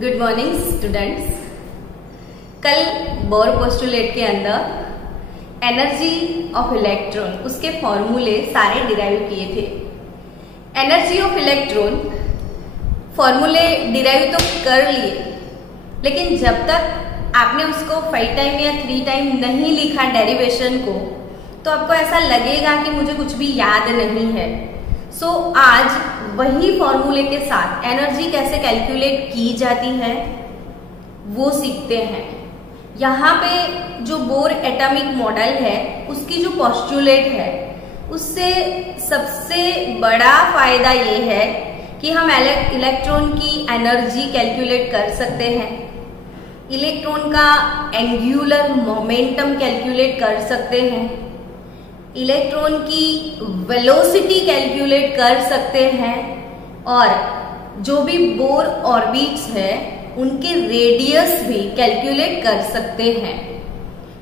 Good morning students. कल bore postulate के अंदर एनर्जी ऑफ इलेक्ट्रॉन उसके फॉर्मूले सारे डिराइव किए थे। एनर्जी ऑफ इलेक्ट्रॉन फॉर्मूले डिराइव तो कर लिए, लेकिन जब तक आपने उसको 5 टाइम या 3 टाइम नहीं लिखा डेरिवेशन को, तो आपको ऐसा लगेगा कि मुझे कुछ भी याद नहीं है। सो आज वही फॉर्मूले के साथ एनर्जी कैसे कैलकुलेट की जाती है वो सीखते हैं। यहाँ पे जो बोर एटॉमिक मॉडल है उसकी जो पोस्टुलेट है उससे सबसे बड़ा फायदा ये है कि हम इलेक्ट्रॉन की एनर्जी कैलकुलेट कर सकते हैं, इलेक्ट्रॉन का एंगुलर मोमेंटम कैलकुलेट कर सकते हैं, इलेक्ट्रॉन की वेलोसिटी कैलकुलेट कर सकते हैं और जो भी बोर ऑर्बिट्स है उनके रेडियस भी कैलकुलेट कर सकते हैं।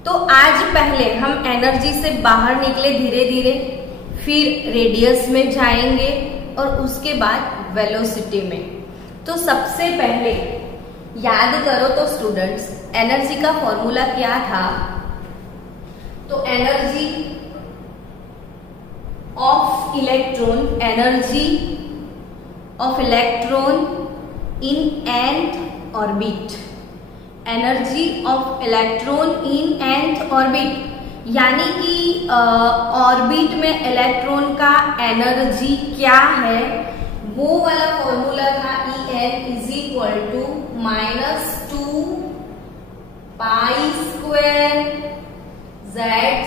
तो आज पहले हम एनर्जी से बाहर निकले धीरे धीरे, फिर रेडियस में जाएंगे और उसके बाद वेलोसिटी में। तो सबसे पहले याद करो तो स्टूडेंट्स, एनर्जी का फॉर्मूला क्या था? तो energy of electron, energy of electron in nth orbit, energy of electron in nth orbit, यानी कि ऑर्बिट में इलेक्ट्रॉन का एनर्जी क्या है वो वाला फॉर्मूला था। En is equal to -2 pi square z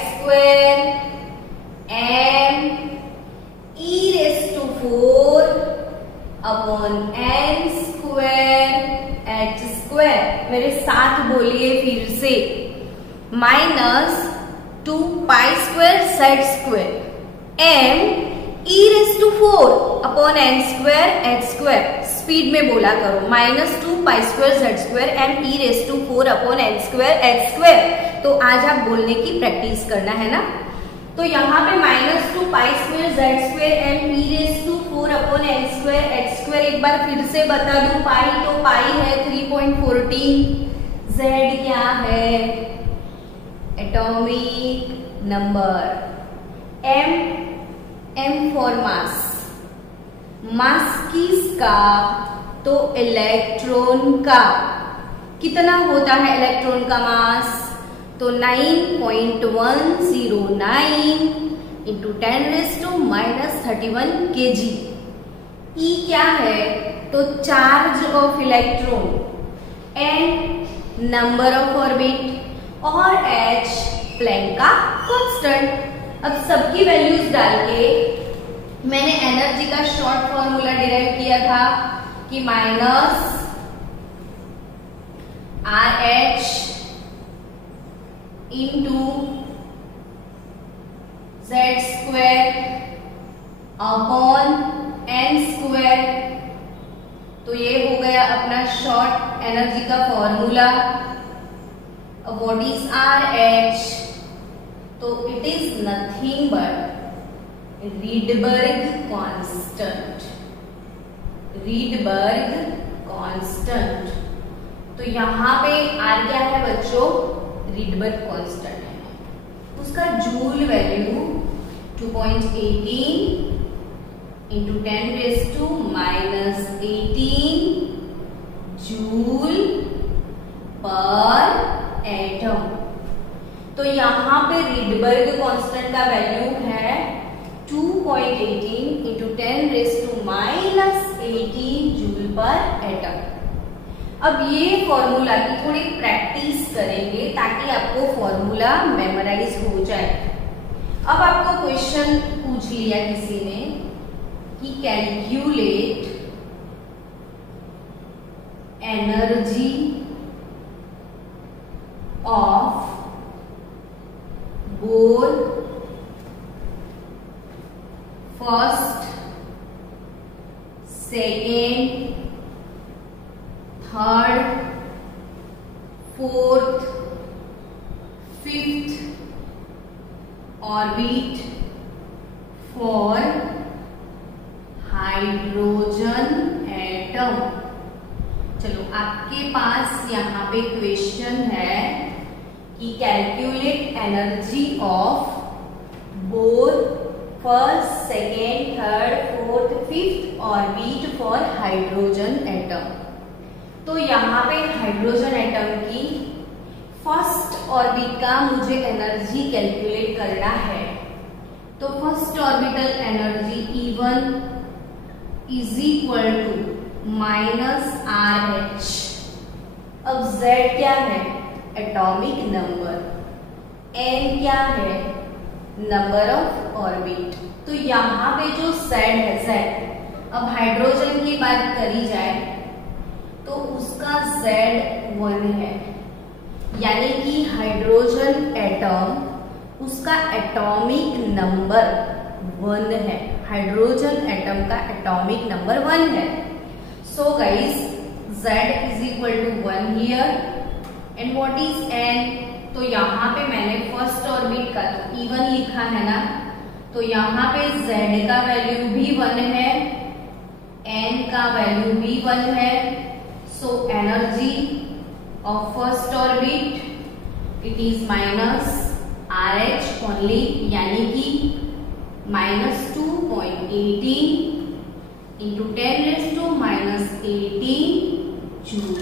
square m e raised to 4 upon n square h square। मेरे साथ बोलिए फिर से, -2 pi square z square m e raised to 4 upon n square h square। Speed में बोला करो, -2 pi square z square m e raised to 4 upon n square h square। तो आज आप बोलने की प्रैक्टिस करना है ना। तो यहाँ पे -2 pi square z square m e raise to 4 upon n square h square. एक बार फिर से बता दूं, पाई तो पाई है 3.14, z क्या है? Atomic number, m for mass, mass किसका? तो इलेक्ट्रॉन का। कितना होता है इलेक्ट्रॉन का मास? तो 9.109 इंटू 10⁻³ kg। E क्या है? तो charge of electron, n number of orbit और h प्लैंक का कांस्टेंट। अब सबकी वैल्यूज डाल के मैंने एनर्जी का शॉर्ट फॉर्मूला डिराइव किया था कि RH into z square upon n square. तो ये हो गया अपना शॉर्ट एनर्जी का फॉर्मूला। What is RH? तो it is nothing but Rydberg constant, Rydberg constant. तो यहाँ पे R क्या है बच्चों? रीडबर्ग कांस्टेंट है। उसका जूल वैल्यू 2.18 इंटू 10⁻⁻18 जूल पर एटम। तो यहाँ पे रीडबर्ग कांस्टेंट का वैल्यू है 2.18 इंटू 10⁻⁻18 जूल पर एटम। अब ये फॉर्मूला की थोड़ी प्रैक्टिस करेंगे ताकि आपको फॉर्मूला मेमोराइज हो जाए। अब आपको क्वेश्चन पूछ लिया किसी ने कि calculate energy of Bohr first, second, third, fourth, fifth orbit for hydrogen atom. चलो आपके पास यहाँ पे क्वेश्चन है कि calculate energy of Bohr first, second, third, fourth, fifth orbit for hydrogen atom. तो यहाँ पे हाइड्रोजन एटम की फर्स्ट ऑर्बिट का मुझे एनर्जी कैलकुलेट करना है। तो first orbital energy E1 is equal to -RH। अब Z क्या है? Atomic number. N क्या है? Number of orbit. तो यहाँ पे जो Z है, Z, अब हाइड्रोजन की बात करी जाए तो उसका Z 1 है, यानी कि हाइड्रोजन एटम उसका एटॉमिक नंबर 1 है। हाइड्रोजन एटम का एटॉमिक नंबर 1 है। So guys Z is equal to 1 here and what is N? तो यहाँ पे मैंने फर्स्ट ऑर्बिट का E1 लिखा है ना, तो यहाँ पे Z का वैल्यू भी 1 है, N का वैल्यू भी 1 है। So energy of first orbit it is -RH only, यानी कि -2.18 इंटू 10⁻18 जूल।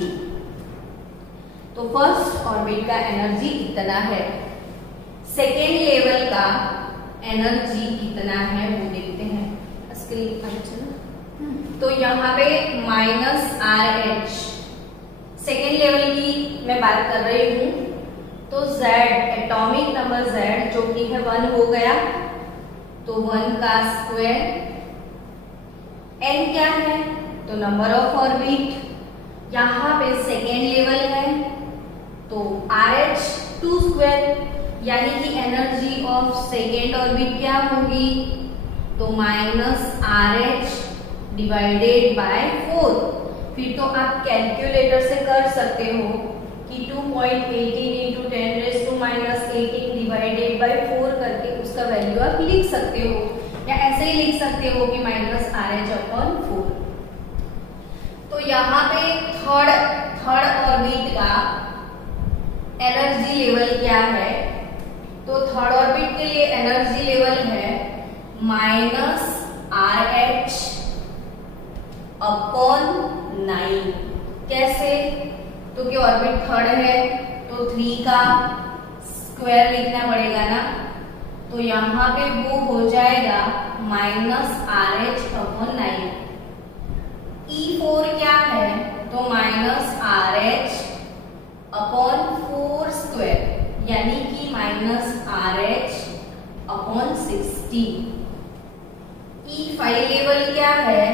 तो फर्स्ट ऑर्बिट का एनर्जी इतना है। सेकेंड लेवल का एनर्जी कितना है वो देखते हैं। स्क्रीन पर चलो। तो यहाँ पे -RH सेकेंड लेवल की मैं बात कर रही हूँ। तो Z एटॉमिक नंबर Z जो कि है 1 हो गया, तो 1 का स्क्वायर। N क्या है? तो नंबर ऑफ ऑर्बिट। यहाँ पे सेकेंड लेवल है तो RH 2 स्क्वायर, यानी कि एनर्जी ऑफ सेकेंड ऑर्बिट क्या होगी? तो -RH डिवाइडेड बाय 4। फिर तो आप कैलकुलेटर से कर सकते हो कि 2.18 इंटू 10⁻18 डिवाइडेड बाय 4 करके उसका वैल्यू आप लिख सकते हो, या ऐसे ही लिख सकते हो कि -RH/4। तो यहाँ पे थर्ड ऑर्बिट का एनर्जी लेवल क्या है? तो थर्ड ऑर्बिट के लिए एनर्जी लेवल है -RH/9। कैसे? तो कि ऑर्बिट थर्ड है तो 3 का स्क्वायर लिखना पड़ेगा ना, तो यहाँ पे वो हो जाएगा -RH/9। E4 क्या है? तो -RH/4 स्क्वायर, यानी कि -RH/16। E5 लेवल क्या है?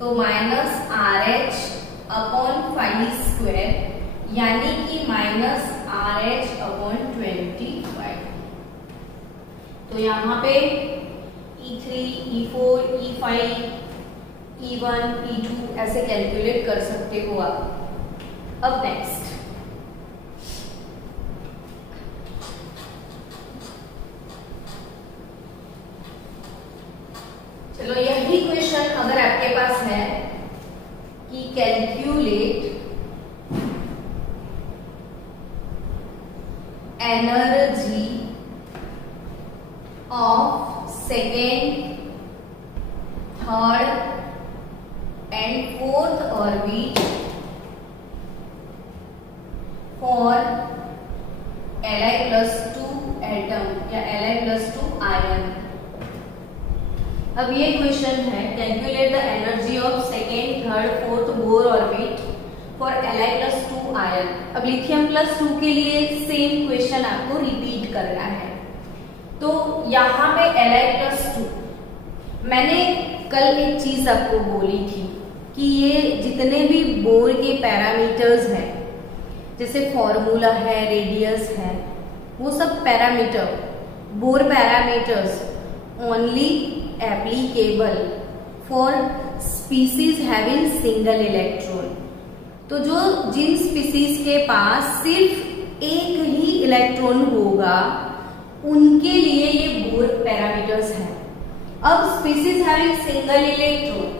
तो -RH/5 स्क्वायर, यानी कि -RH/25। तो यहाँ पे E3, E4, E5, E1, E2 ऐसे कैलकुलेट कर सकते हो आप। अब नेक्स्ट, चलो यही क्वेश्चन अगर आपके पास है कि calculate energy of second, third and fourth orbit for Li+2 atom या Li+2 आयन। अब ये क्वेश्चन है calculate the energy of second, third, fourth Bohr orbit for Li+2 ion. अब लिथियम+2 के लिए सेम क्वेश्चन आपको रिपीट करना है। तो यहाँ पे Li+2 मैंने कल एक चीज आपको बोली थी कि ये जितने भी बोर के पैरामीटर्स हैं, जैसे फॉर्मूला है, रेडियस है, वो सब parameter, bore parameters only applicable for species having single electron. तो जो जिन स्पीसीज के पास सिर्फ एक ही इलेक्ट्रॉन होगा उनके लिए ये बोर पैरामीटर्स हैं। अब स्पीसीज हैविंग सिंगल इलेक्ट्रॉन,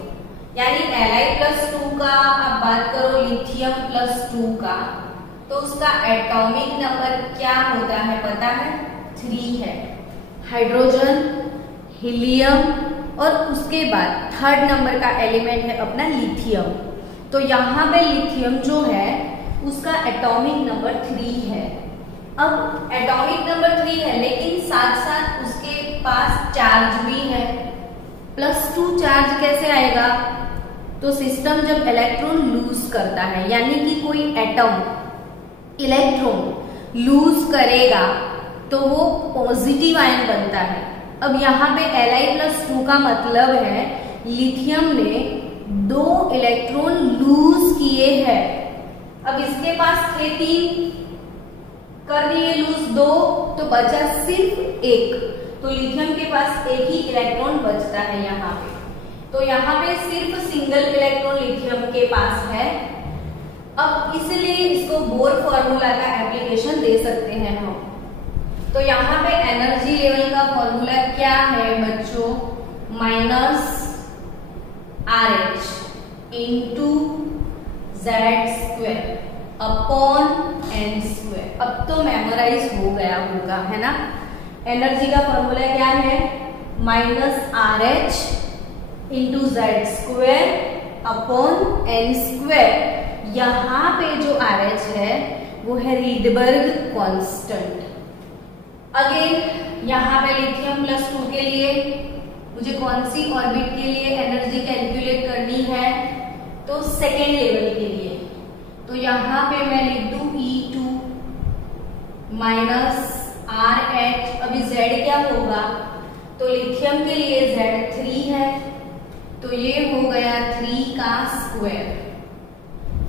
यानी Li+2 का आप बात करो लिथियम+2 का, तो उसका एटॉमिक नंबर क्या होता है पता है? 3 है। हाइड्रोजन, हीलियम और उसके बाद थर्ड नंबर का एलिमेंट है अपना लिथियम। तो यहाँ पे लिथियम जो है उसका एटॉमिक नंबर 3 है। अब एटॉमिक नंबर 3 है लेकिन साथ साथ उसके पास चार्ज भी है। +2 चार्ज कैसे आएगा? तो सिस्टम जब इलेक्ट्रॉन लूज करता है, यानी कि कोई एटम इलेक्ट्रॉन लूज करेगा तो वो पॉजिटिव आयन बनता है। अब यहाँ पे Li+2 का मतलब है लिथियम ने 2 इलेक्ट्रॉन लूज किए हैं। अब इसके पास थे 3, कर दिए लूज 2, तो बचा सिर्फ 1। तो लिथियम के पास एक ही इलेक्ट्रॉन बचता है यहाँ पे। तो यहाँ पे सिर्फ सिंगल इलेक्ट्रॉन लिथियम के पास है। अब इसलिए इसको बोर फॉर्मूला का एप्लीकेशन दे सकते हैं हम। तो यहाँ पे एनर्जी लेवल का फॉर्मूला क्या है बच्चों? -RH into Z² upon n²। अब तो मेमोराइज हो गया होगा, है ना? एनर्जी का फॉर्मूला क्या है? -RH into Z² upon n²। यहाँ पे जो RH है वो है रीडबर्ग कांस्टेंट। अगेन यहाँ पे लिथियम+2 के लिए मुझे कौन सी ऑर्बिट के लिए एनर्जी कैलकुलेट करनी है? तो सेकेंड लेवल के लिए। तो यहाँ पे मैं लिख दूं E2 -RH। अभी Z क्या होगा? तो लिथियम के लिए Z 3 है, तो ये हो गया 3 का स्क्वायर।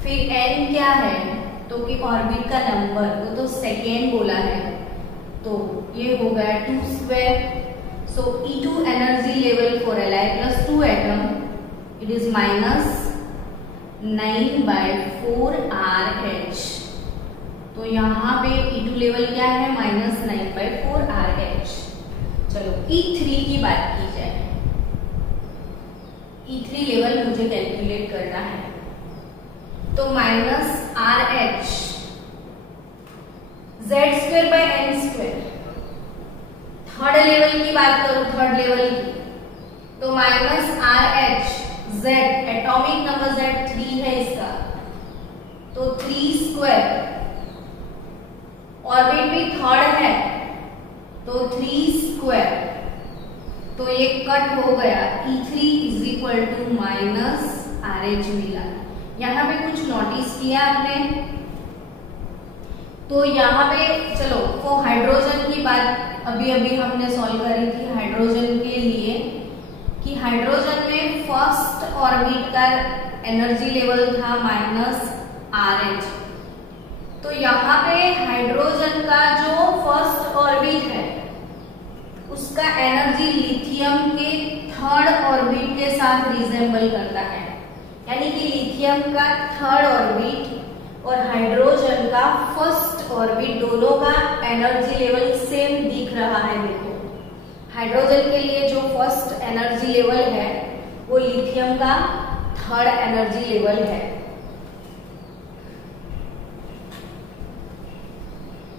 फिर n क्या है? तो कि ऑर्बिट का नंबर, वो तो सेकेंड बोला है, तो ये हो गया 2²। सो E2 energy level for Li+2 atom it is -9/4 RH। तो यहाँ पे E2 लेवल क्या है? -9/4 RH। चलो E3 की बात की जाए। E3 लेवल मुझे कैलकुलेट करना है, तो -RH Z²/n²। थर्ड लेवल की बात करूं, थर्ड लेवल की, तो -RH Z, atomic number Z 3 है इसका, तो 3²। ऑर्बिट भी थर्ड है तो 3²। तो ये कट हो गया, E3 = -RH मिला। यहाँ पे कुछ नोटिस किया आपने? तो यहाँ पे चलो वो हाइड्रोजन की बात अभी अभी हमने सॉल्व करी थी हाइड्रोजन के लिए, कि हाइड्रोजन में फर्स्ट ऑर्बिट का एनर्जी लेवल था -RH। तो यहाँ पे हाइड्रोजन का जो फर्स्ट ऑर्बिट है उसका एनर्जी लिथियम के थर्ड ऑर्बिट के साथ रिजेंबल करता है, यानी कि लिथियम का थर्ड ऑर्बिट और हाइड्रोजन का फर्स्ट ऑर्बिट दोनों का एनर्जी लेवल सेम दिख रहा है। देखो हाइड्रोजन के लिए जो फर्स्ट एनर्जी लेवल है वो लिथियम का थर्ड एनर्जी लेवल है।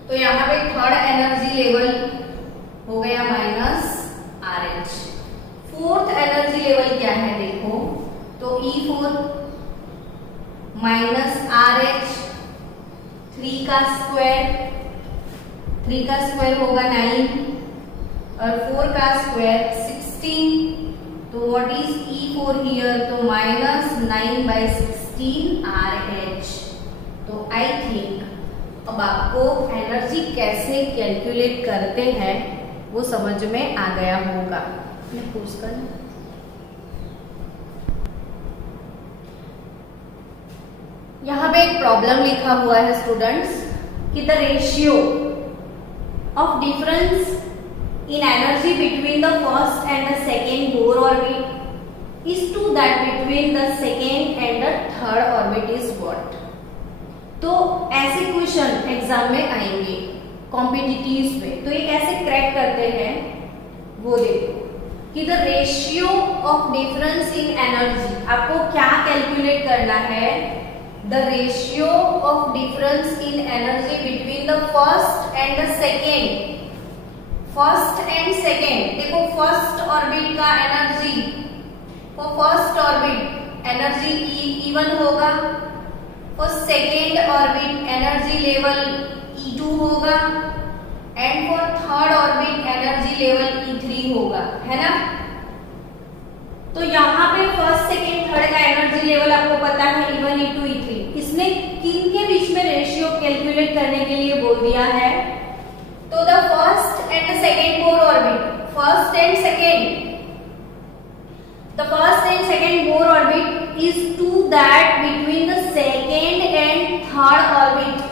तो यहाँ पे थर्ड एनर्जी लेवल हो गया -RH। फोर्थ एनर्जी लेवल क्या है देखो, तो E4 -RH 3 का स्क्वायर, 3 का स्क्वायर होगा 9 और 4 का स्क्वायर 16। तो व्हाट इज E4 हियर? तो -9/16 RH। तो आई थिंक अब आपको एनर्जी कैसे कैलकुलेट करते हैं वो समझ में आ गया होगा। यहाँ पे एक प्रॉब्लम लिखा हुआ है स्टूडेंट्स कि the ratio of difference in energy between the first and the second Bohr orbit is to that between the second and the third orbit is what. तो ऐसे क्वेश्चन एग्जाम में आएंगे कॉम्पिटिटिव में, तो ये कैसे क्रैक करते हैं वो देखो। कि the ratio of difference in energy, आपको क्या कैलकुलेट करना है, the ratio of difference in energy between the first and the second. First and second, देखो फर्स्ट ऑर्बिट का energy, for first orbit energy E1 होगा, for second orbit energy level E2 होगा, and for third orbit energy level E3 होगा, है ना। तो यहाँ पे फर्स्ट सेकेंड थर्ड का एनर्जी लेवल आपको पता है E1 E2 E3। इसने किन के बीच में रेशियो कैलकुलेट करने के लिए बोल दिया है, तो the first and second Bohr orbit, first and second, the first and second Bohr orbit is to that between the second and third orbit.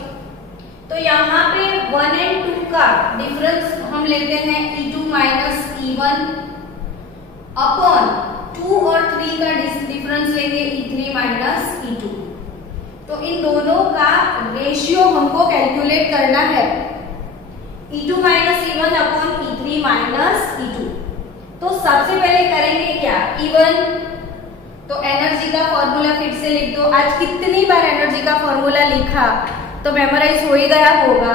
तो यहाँ पे 1 एंड 2 का डिफरेंस हम लेते हैं E2 माइनस E1 अपॉन 2 और 3 का डिफरेंस लेंगे E3 माइनस E2। तो इन दोनों का रेशियो हमको कैलकुलेट करना है, E2 minus E1 upon E3 minus E2। तो सबसे पहले करेंगे क्या, E1, तो एनर्जी का फॉर्मूला फिर से लिख दो। आज कितनी बार एनर्जी का फॉर्मूला लिखा तो मेमोराइज हो ही गया होगा।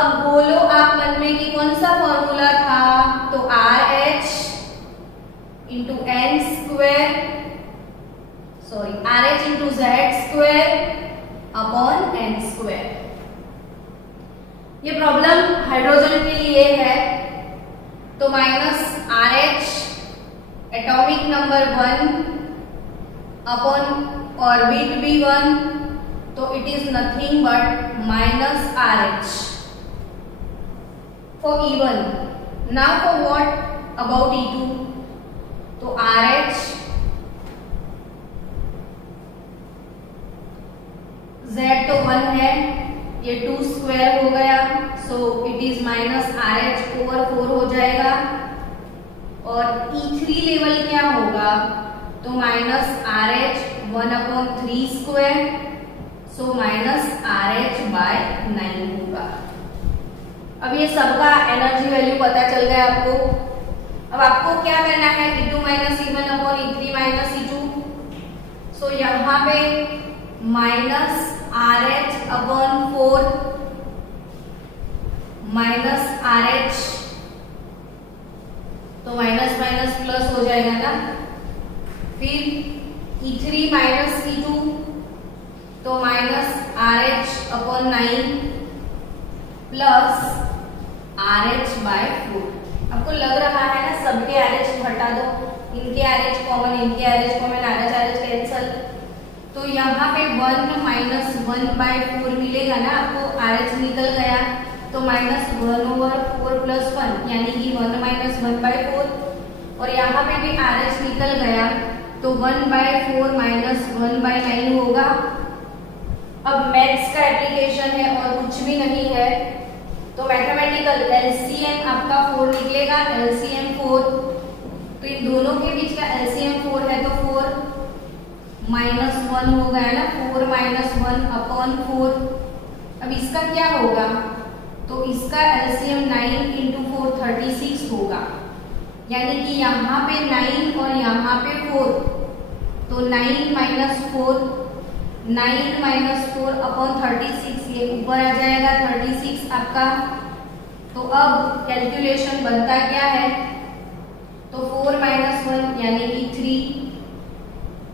अब बोलो आप मन में कि कौन सा फॉर्मूला था, तो RH into N square, sorry RH into Z square upon N square. ये प्रॉब्लम हाइड्रोजन के लिए है, तो minus RH atomic number 1 upon orbit भी 1, तो it is nothing but minus RH for E1। Now for what about E2, तो RH Z तो 1 है, ये 2 स्क्वायर हो गया, so it is minus RH over 4 हो जाएगा। और E3 लेवल क्या होगा, तो minus RH 1 upon 3 square, so minus RH by 9 होगा। अब ये सबका एनर्जी वैल्यू पता चल गया आपको। अब आपको क्या करना है, E2 minus E1 upon E3 minus E2। So यहाँ पे minus RH upon 4 minus RH, तो माइनस माइनस प्लस हो जाएगा ना। फिर E3 माइनस E2, तो minus RH upon 9 plus RH by 4। आपको लग रहा है ना, सबके RH हटा दो, इनके RH कॉमन, इनके RH कॉमन, RH कैंसल, तो यहाँ पे 1 माइनस 1 बाय 4 मिलेगा ना आपको, RH निकल गया, तो माइनस 1 ओवर 4 प्लस 1 यानी कि 1 माइनस 1 बाय 4। और यहाँ पे भी RH निकल गया, तो 1 बाय 4 माइनस 1 बाय 9 होगा। अब मैथ्स का एप्लीकेशन है और कुछ भी नहीं है, तो मैथमेटिकल LCM आपका 4 निकलेगा, LCM 4, तो इन दोनों के बीच का LCM 4 है, तो 4 माइनस 1 हो गया ना, 4 माइनस 1 अपॉन 4। अब इसका क्या होगा, तो इसका LCM 9 इंटू 4 36 होगा, यानी कि यहाँ पे 9 और यहाँ पे 4, तो 9 माइनस 4, 9 माइनस 4 अपॉन 36, ये ऊपर आ जाएगा 36 आपका। तो अब कैलकुलेशन बनता क्या है, तो 4 माइनस 1 यानी कि 3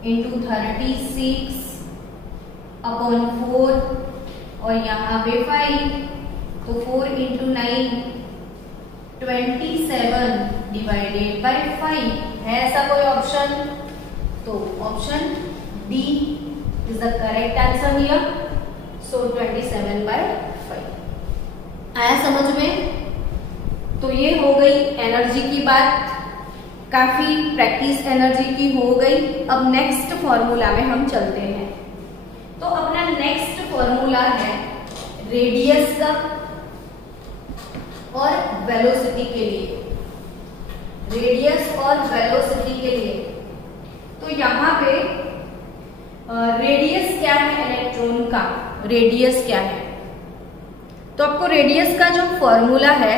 इंटू 36 अपॉन 4 और यहाँ पे 5, तो 4 इंटू 9 27 डिवाइडेड बाय 5 है ऐसा कोई ऑप्शन, तो option D is the correct answer here. So 27 by 5 आया समझ में। तो ये हो गई एनर्जी की बात, काफी प्रैक्टिस एनर्जी की हो गई। अब नेक्स्ट फॉर्मूला में हम चलते हैं। तो अपना नेक्स्ट फॉर्मूला है रेडियस का और वेलोसिटी के लिए, रेडियस और वेलोसिटी के लिए। तो यहाँ पे रेडियस क्या है, इलेक्ट्रॉन का रेडियस क्या है, तो आपको रेडियस का जो फॉर्मूला है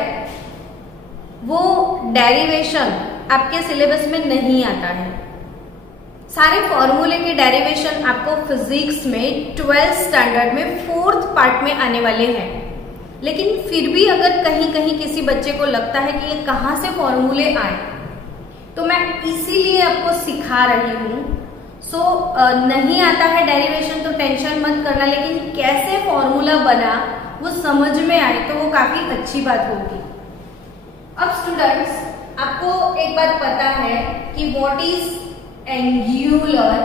वो डेरिवेशन आपके सिलेबस में नहीं आता है। सारे फॉर्मूले के डेरिवेशन आपको फिजिक्स में 12th स्टैंडर्ड में 4th पार्ट में आने वाले हैं। लेकिन फिर भी अगर कहीं कहीं किसी बच्चे को लगता है कि ये कहाँ से फॉर्मूले आए, तो मैं इसीलिए आपको सिखा रही हूँ। नहीं आता है डेरिवेशन तो टेंशन मत करना, लेकिन कैसे फॉर्मूला बना वो समझ में आए तो वो काफी अच्छी बात होगी। अब स्टूडेंट्स, आपको एक बात पता है कि what is angular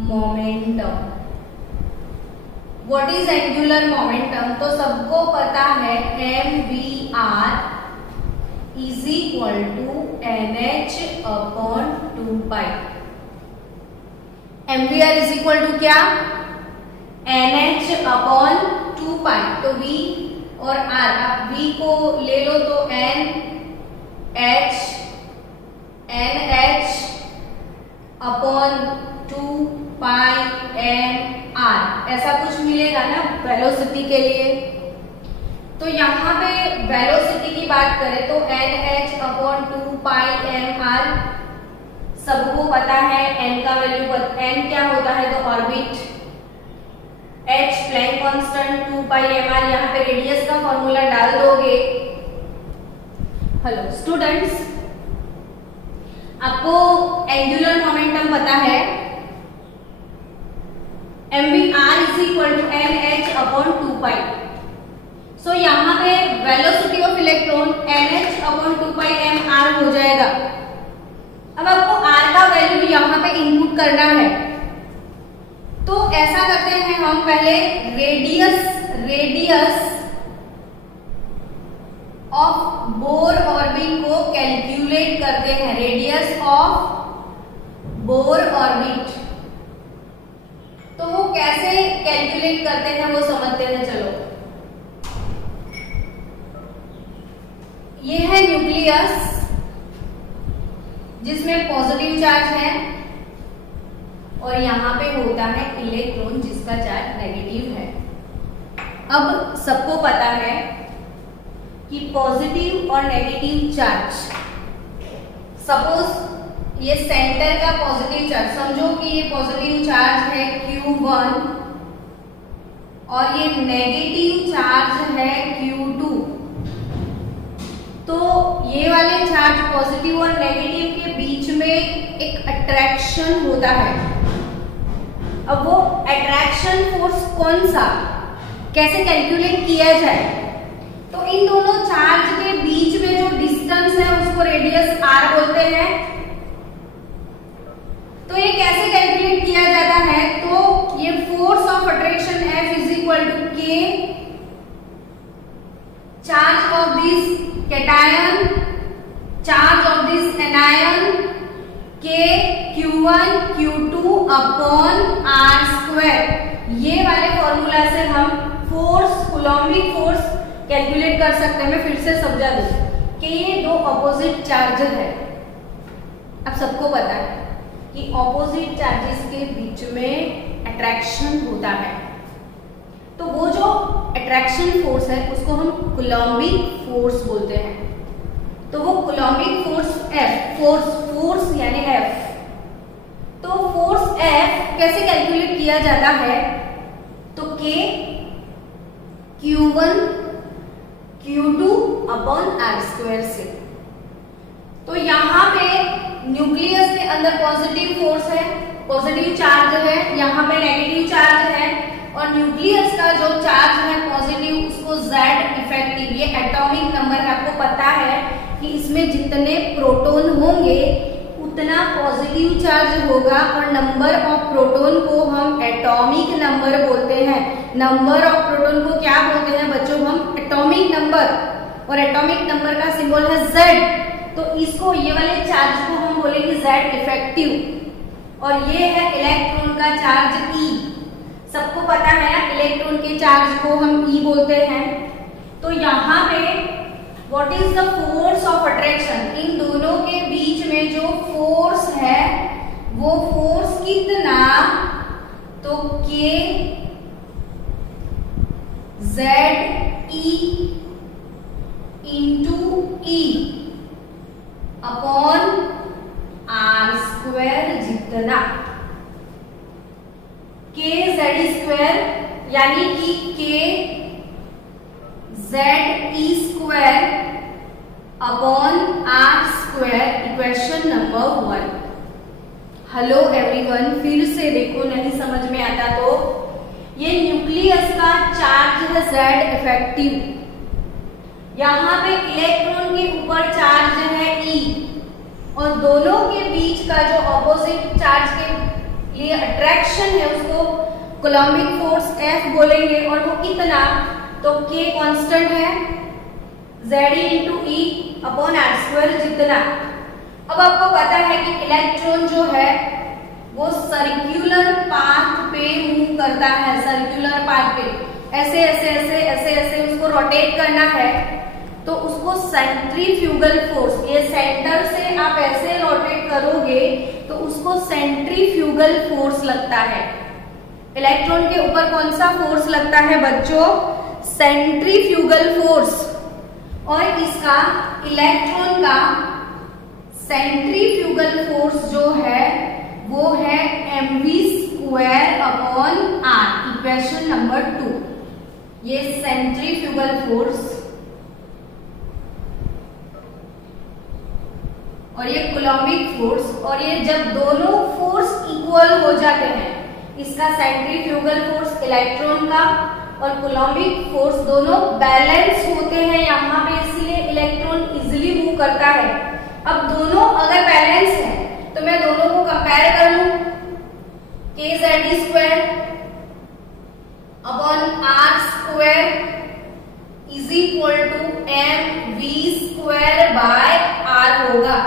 momentum. What is angular momentum तो सबको पता है, mvr is equal to nh upon 2π। mvr is equal to क्या, nh अपॉन 2π। तो v और r, आप v को ले लो तो nh अपॉन 2πmr ऐसा कुछ मिलेगा ना वेलोसिटी के लिए। तो यहाँ पे वेलोसिटी की बात करें तो nh अपॉन 2πmr सबको पता है, n का वैल्यू n क्या होता है तो orbit, h Planck constant, 2πmr यहाँ पे रेडियस का फॉर्मूला डाल दोगे। हेलो स्टूडेंट्स, आपको एंगुलर मोमेंटम पता है, mvr is equal to nh upon 2π। So यहाँ पे velocity of electron nh upon 2πmr हो जाएगा। अब आपको r का वैल्यू यहाँ पे इनपुट करना है, तो ऐसा करते हैं हम पहले रेडियस ऑफ बोर ऑर्बिट को कैलकुलेट करते हैं। रेडियस ऑफ बोर ऑर्बिट, तो वो कैसे कैलकुलेट करते हैं वो समझते हैं। चलो, ये है न्यूक्लियस जिसमें पॉजिटिव चार्ज है, और यहाँ पे होता है इलेक्ट्रॉन जिसका चार्ज नेगेटिव है। अब सबको पता है कि पॉजिटिव और नेगेटिव चार्ज, सपोज ये सेंटर का पॉजिटिव चार्ज, समझो कि ये पॉजिटिव चार्ज है Q1 और ये नेगेटिव चार्ज है Q2। तो ये वाले चार्ज पॉजिटिव और नेगेटिव के बीच में एक अट्रैक्शन होता है। अब वो अट्रैक्शन फोर्स कौन सा, कैसे कैलकुलेट किया जाए, तो इन दोनों चार्ज के बीच में जो डिस्टेंस है उसको रेडियस r बोलते हैं। तो ये कैसे कैलकुलेट किया जाता है, तो ये force of attraction F is equal to K, charge of this cation, charge of this anion, K Q1 Q2 upon r square. ये वाले फॉर्मूला से हम फोर्स, कूलॉम्बिक फोर्स कैलकुलेट कर सकते हैं। मैं फिर से समझा दूं कि ये दो ऑपोजिट चार्ज है। अब सबको पता है कि ऑपोजिट चार्जेस के बीच में अट्रैक्शन होता है, तो वो जो अट्रैक्शन फोर्स है उसको हम कूलॉम्बिक फोर्स बोलते हैं। तो वो कूलॉम्बिक फोर्स F, फोर्स यानी F। तो फोर्स F कैसे कैलकुलेट किया जाता है, तो K Q1 Q2 upon r square से। तो यहाँ पे न्यूक्लियस के अंदर पॉजिटिव फोर्स है, पॉजिटिव चार्ज है, यहाँ पे नेगेटिव चार्ज है, और न्यूक्लियस का जो चार्ज है पॉजिटिव उसको Z इफेक्टिव, ये एटॉमिक नंबर है। आपको पता है कि इसमें जितने प्रोटॉन होंगे उतना पॉजिटिव चार्ज होगा, और नंबर ऑफ प्रोटॉन को हम एटॉमिक नंबर बोलते हैं। नंबर ऑफ प्रोटॉन को क्या बोलते हैं बच्चों, हम एटॉमिक नंबर, और एटॉमिक नंबर का सिंबल है Z। तो इसको, ये वाले चार्ज को हम बोलेंगे Z इफेक्टिव। और ये है इलेक्ट्रॉन का चार्ज E। सबको पता है ना, इलेक्ट्रॉन के चार्ज को हम E बोलते हैं। तो यहाँ पे what is the force of attraction, इन दोनों के बीच में जो फोर्स है वो फोर्स कितना, तो K Z E into E K Z square यानी कि K Z E square upon R square equation number 1। Hello everyone, फिर से देखो, नहीं समझ में आता तो ये न्यूक्लियस का चार्ज है जेड इफेक्टिव, यहाँ पे इलेक्ट्रॉन के ऊपर चार्ज है ई, और दोनों के बीच का जो ऑपोजिट चार्ज के लिए अट्रैक्शन है उसको कूलम्बिक फोर्स F बोलेंगे, और वो कितना, तो K कांस्टेंट है, Zd into E upon R square जितना। अब आपको पता है कि इलेक्ट्रॉन जो है वो सर्कुलर पाथ पे मूव करता है, सर्कुलर पाथ पे ऐसे ऐसे ऐसे ऐसे ऐसे उसको रोटेट करना है, तो उसको सेंट्रीफ्यूगल फोर्स, ये सेंटर से आप ऐसे रोटेट करोगे तो उसको सेंट्रीफ्यूगल फोर्स लगता है। इलेक्ट्रॉन के ऊपर कौन सा फोर्स लगता है बच्चों, सेंट्रीफ्यूगल फोर्स, और इसका इलेक्ट्रॉन का सेंट्रीफ्यूगल फोर्स जो है वो है mv square upon R, equation number 2। ये सेंट्रीफ्यूगल फोर्स और ये कूलम्बिक फोर्स, और ये जब दोनों फोर्स इक्वल हो जाते हैं, इसका सेंट्रीफ्यूगल फोर्स इलेक्ट्रॉन का और कूलम्बिक फोर्स दोनों बैलेंस होते हैं यहाँ पे, इसलिए इलेक्ट्रॉन इजीली मूव करता है। अब दोनों अगर बैलेंस है तो मैं दोनों को कंपेयर कर लूं, K Z square upon R square is equal to M V square by R होगा।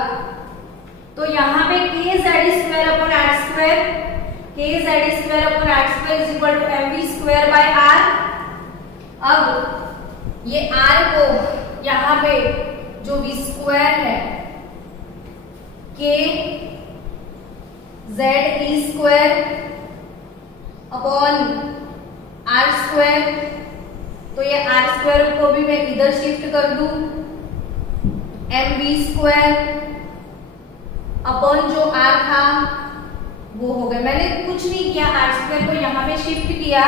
तो यहाँ पे K Z square upon R square, K Z square upon R square is equal to M V square by R. अब ये are को यहाँ पे जो वी स्क्वायर है K Z E square upon R square, तो ये आर स्क्वायर को भी मैं इधर शिफ्ट कर दूं, एम वी स्क्वायर अपॉन जो आर था वो हो गया। मैंने कुछ नहीं किया, आर स्क्वायर को यहाँ पे शिफ्ट किया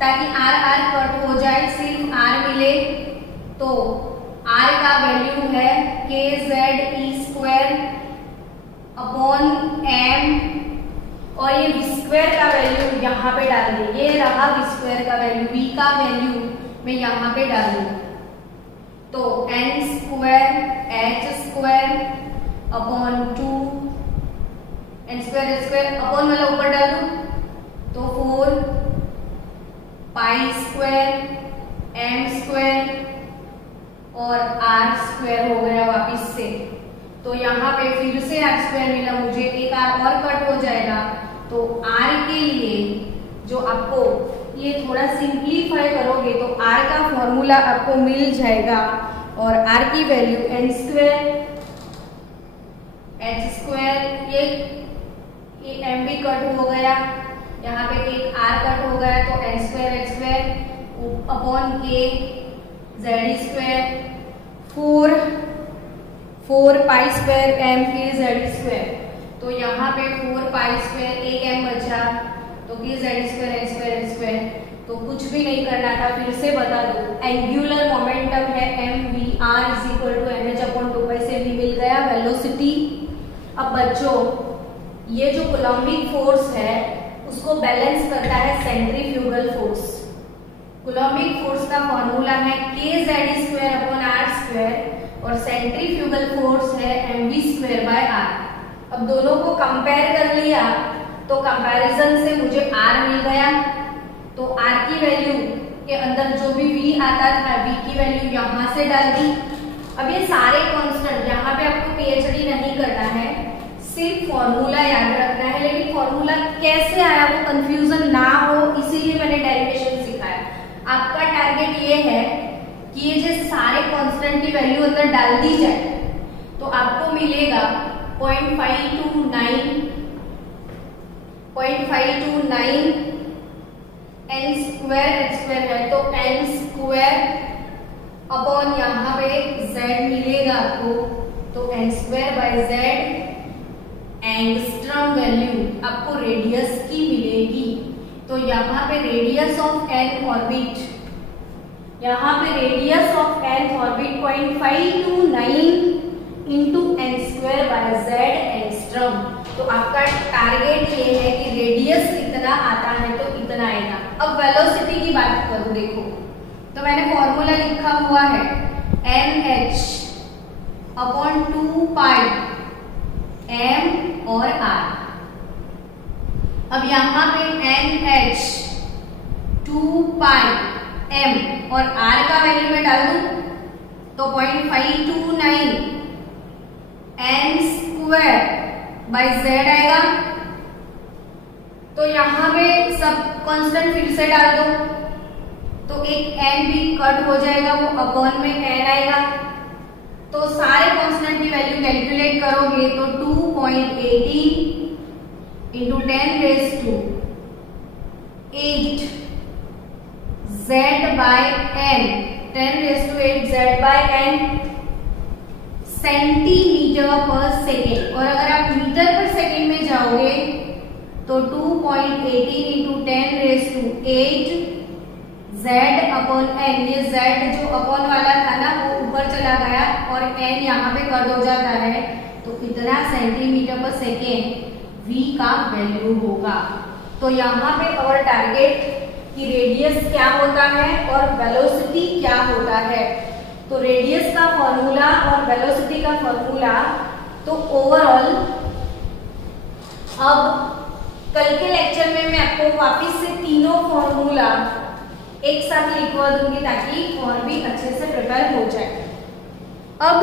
ताकि आर आर कट हो जाए, सिर्फ आर मिले। तो आर का वैल्यू है K Z E square upon M, और ये वी स्क्वायर का वैल्यू यहाँ पे डाल दें, ये रहा वी स्क्वायर का वैल्यू, वी का वैल्यू मैं यहाँ पे डाल दूं, तो N square H square upon 2, N square upon वाला ऊपर डाल दूं तो 4 पाई स्क्वायर एम स्क्वायर और आर स्क्वायर हो गया वापिस से। तो यहाँ पे फिर से आर स्क्वायर मिला मुझे, एक आर और कट हो जाएगा, तो आर के लिए जो आपको ये थोड़ा सिंप्लीफाई करोगे तो आर का फॉर्मूला आपको मिल जाएगा, और आर की value N square H square, ये एम भी कट हो गया, यहाँ पे एक आर कट हो गया, तो N square H square upon K Z square 4 pi square M K Z square. तो यहाँ पे 4 पाई स्क्वायर, एक एम बचा, तो K Z square N square N square. तो कुछ भी नहीं करना था, फिर से बता दो, एंगुलर मोमेंटम है M V R is equal to M H upon 2 pi से भी मिल गया वेलोसिटी। अब बच्चों ये जो कूलम्बिक फोर्स है उसको बैलेंस करता है सेंट्रीफ्यूगल फोर्स। कूलम्बिक फोर्स का फॉर्मूला है K Z square upon R square, और सेंट्रीफ्यूगल फोर्स है M V square by R. अब दोनों को कंपेयर कर लिया तो कंपैरिजन से मुझे आर मिल गया, तो आर की वैल्यू के अंदर जो भी वी आता था वी की वैल्यू यहाँ से डाल दी। अब ये सारे कांस्टेंट, यहाँ पे आपको पीएचडी नहीं करना है, सिर्फ फॉर्मूला याद रखना है, लेकिन फॉर्मूला कैसे आया वो कंफ्यूजन ना हो इसीलिए मैंने डेरिवेशन सिखाया। आपका टारगेट ये है कि ये जो सारे कांस्टेंट की वैल्यू अंदर डाल दी जाए तो आपको मिलेगा 0.529 एन स्क्वायर एच स्क्वायर है, तो एन स्क्वायर अपॉन यहाँ पे z मिलेगा आपको, तो N square by Z angstrom value आपको रेडियस की मिलेगी। तो तो यहाँ पे रेडियस ऑफ nth ऑर्बिट, यहाँ पे radius of nth orbit 0.529 into n square by z angstrom. तो आपका टारगेट ये है कि रेडियस इतना आता है तो इतना आएगा। अब वेलोसिटी की बात करूं, देखो तो मैंने फॉर्मूला लिखा हुआ है nh अपॉन 2 पाई m और r। अब यहाँ पे nh 2 पाई m और r का वैल्यू में डाल दूं तो 0.529 n स्क्वायर बाय z आएगा। तो यहाँ पे सब कांस्टेंट फिर से डाल दो तो एक n भी कट हो जाएगा, वो अपॉन में n आएगा। तो सारे कांस्टेंट की वैल्यू कैलकुलेट करोगे तो 2.18 into 10 raise to 8 z by n, 10 raise to 8 z by n centimetre per second. और अगर आप मीटर पर सेकेंड में जाओगे तो 2.18 into 10 raise to 8 z upon n। ये z जो अपॉन वाला था ना वो ऊपर चला गया और n यहाँ पे कट हो जाता है, तो इतना सेंटीमीटर पर सेकेंड v का वैल्यू होगा। तो यहाँ पे और टारगेट की रेडियस क्या होता है और वेलोसिटी क्या होता है। तो रेडियस का फॉर्मूला और वेलोसिटी का फॉर्मूला तो ओवरऑल अब कल के लेक्चर में मैं आपको वापस से तीनों फॉर्मूला एक साथ लिखवा दूंगी ताकि और भी अच्छे से प्रिपेयर हो जाए। अब